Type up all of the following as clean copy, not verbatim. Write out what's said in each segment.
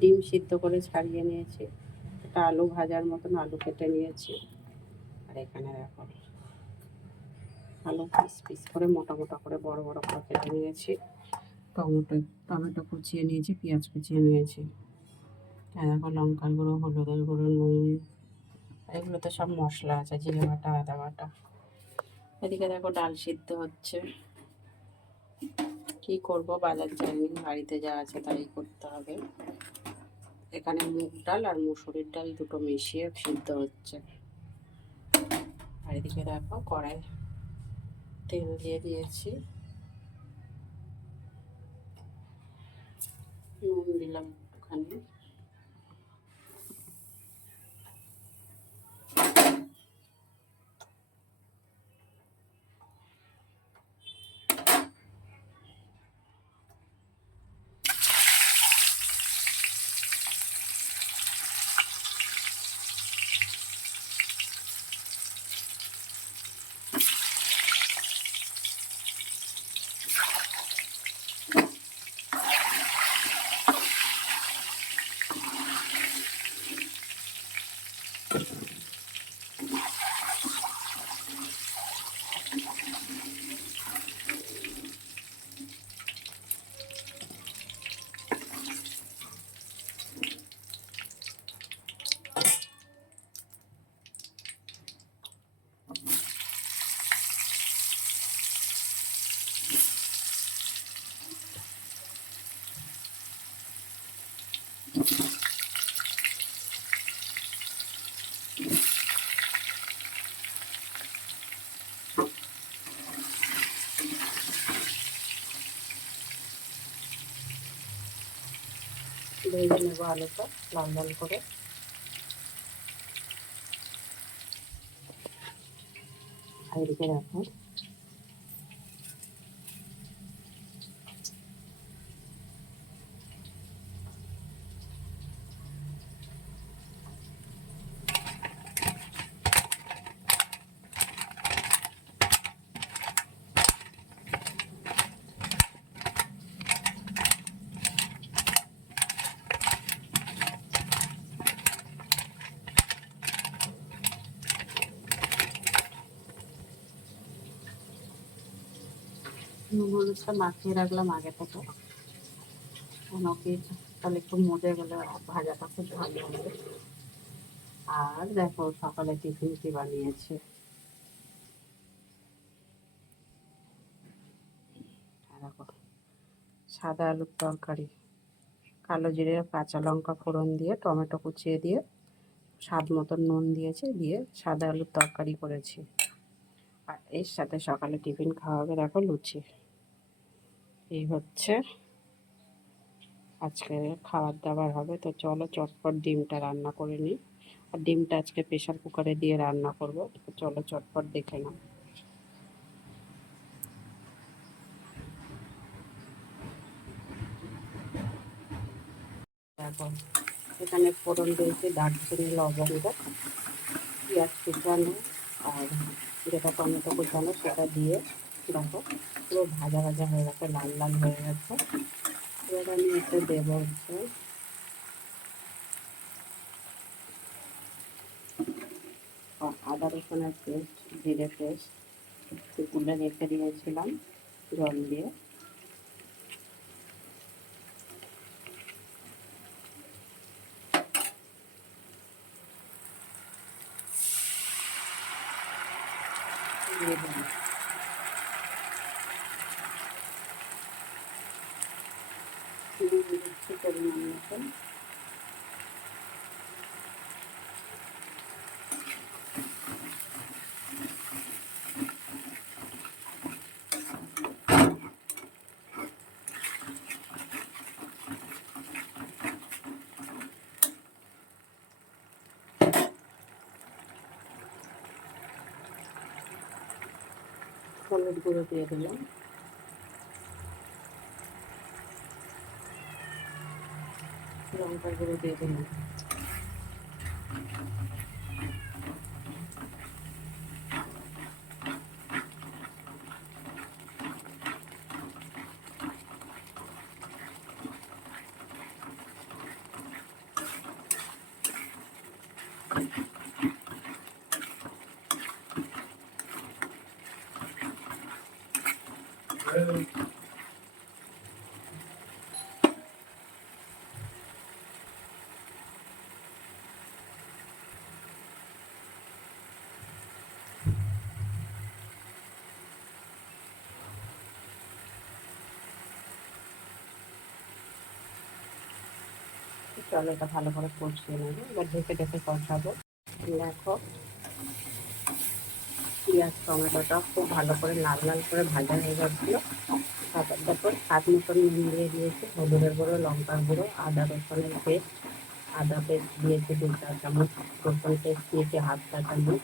ডিম সিদ্ধ করে ছাড়িয়ে নিয়েছি, একটা আলু ভাজার মতন আলু কেটে নিয়েছি, আর এখানে দেখো আলু পিস পিস করে মোটা মোটা করে বড় বড় করে কেটে নিয়েছি, টমেটো কুচিয়ে নিয়েছি, পেঁয়াজ কুচিয়ে নিয়েছি, দেখো লঙ্কার গুঁড়ো, হলুদের গুঁড়ো, নুন, এগুলোতে সব মশলা আছে, জিরে বাটা, আদা বাটা। এদিকে দেখো ডাল সিদ্ধ হচ্ছে। কি করব, বাজার যাইনি, বাড়িতে যা আছে তাই করতে হবে। এখানে মুগ ডাল আর মুসুরির ডাল দুটো মিশিয়ে সিদ্ধ হচ্ছে। আর এদিকে দেখো কড়াই তেল দিয়ে দিয়েছি, নুন দিলাম একটুখানি, ভেজে নেবো আলুটা লাল লাল করে। আর এদিকে দেখো নুন হলুদটা মাখিয়ে রাখলাম আগে থেকে, তাহলে একটু মজে গেলে ভাজাটা খুব ভালো হবে। আর দেখো সকালে টিফিন কি বানিয়েছে, দেখো সাদা আলুর তরকারি, কালো জিরে কাঁচা লঙ্কা ফোড়ন দিয়ে, টমেটো কুচিয়ে দিয়ে, স্বাদ মতন নুন দিয়েছি, দিয়ে সাদা আলুর তরকারি করেছি। আর এর সাথে সকালে টিফিন খাওয়া হবে দেখো লুচি। এই হচ্ছে আজকে খাবার দাবার হবে। তো চলো চটপট ডিমটা রান্না করে নিই। আর ডিমটা আজকে প্রেশার কুকারে দিয়ে রান্না করব, তো চলো চটপট দেখে নাও। দেখো এখানে ফোড়ন দিয়েছি দারচিনি, লবঙ্গ, পেঁয়াজ কুচানো আর যেটা টমেটো কুচানো সেটা দিয়ে দেখো পুরো ভাজা ভাজা হয়ে গেছে, লাল লাল হয়ে গেছে। এবার আমি এতে দেবো হচ্ছে আদা রসুনের পেস্ট, জিরে পেস্ট, তুলে রেখে দিয়েছিলাম জল দিয়ে। দিয়ে দিলাম দিচ্ছি পরিমাণ মতন, হলুদ গুঁড়ো দিয়ে দিলাম, লঙ্কার গুঁড়ো দিয়ে দিলাম, চলো এটা ভালো করে কষিয়ে নেবো, এবার ঢেকে ঢেকে কষাবো। দেখো পেঁয়াজ টমেটোটা খুব ভালো করে লাল লাল করে ভাজা হয়ে যাচ্ছিলো। তারপর দেখো স্বাদ মতন নুন দিয়ে দিয়েছি, হলুদের গুঁড়ো, লঙ্কার গুঁড়ো, আদা রসুনের পেস্ট, আদা পেস্ট দিয়েছি 2 চা চামচ, রসুন পেস্ট দিয়েছি 1/2 চা চামচ,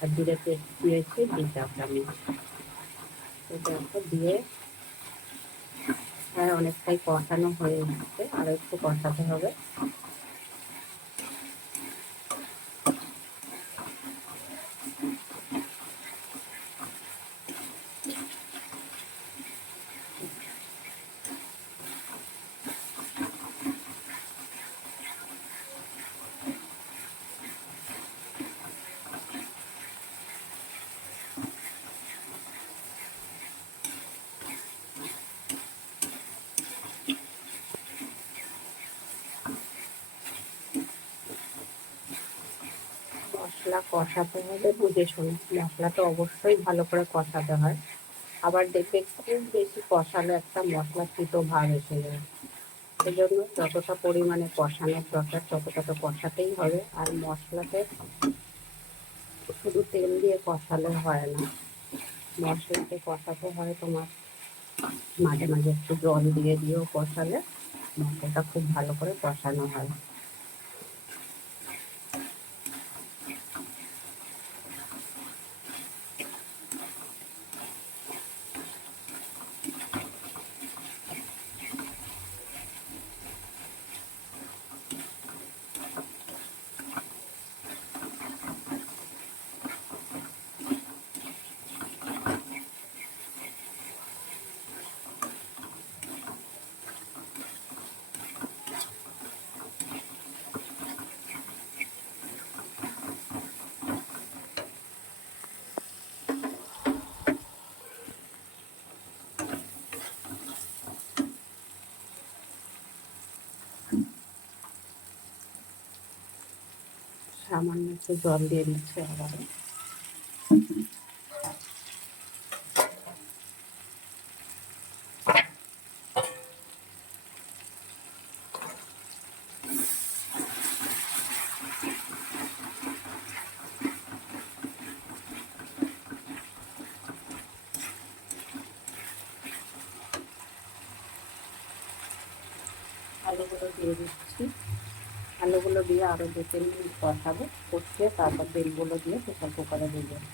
আর জিরে পেস্ট দিয়েছি 2 চা চামচ। তো দেখো দিয়ে অনেকটাই কষানো হয়ে এসেছে, আরও একটু কষাতে হবে। মশলা কষাতে হবে বুঝে শুনে, মশলা তো অবশ্যই ভালো করে কষাতে হয়। আবার দেখবে খুব বেশি কষালে একটা মশলা তিতো ভাব এসে যায়। সেজন্য যতটা পরিমাণে কষানোর দরকার ততটা তো কষাতেই হবে। আর মশলাতে শুধু তেল দিয়ে কষালে হয় না, মশলাতে কষাতে হয় তোমার মাঝে মাঝে একটু জল দিয়ে দিয়েও কষালে মশলাটা খুব ভালো করে কষানো হয়। সামান্য একটু জল দিয়ে দিচ্ছি আবার। আলুগুলো দিয়ে দিচ্ছি, আলুগুলো দিয়ে আরও 2-3 মিনিট কষাবো, কষিয়ে তারপর তেলগুলো দিয়ে প্রেসার কুকারে দিয়ে দেবো।